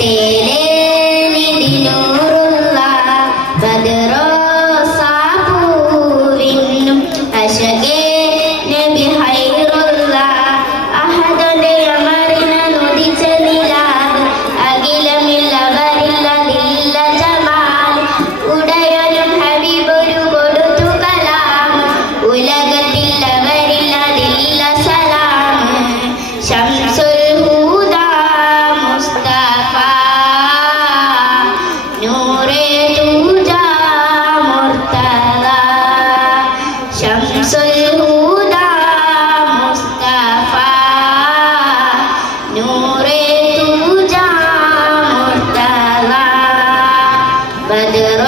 este But there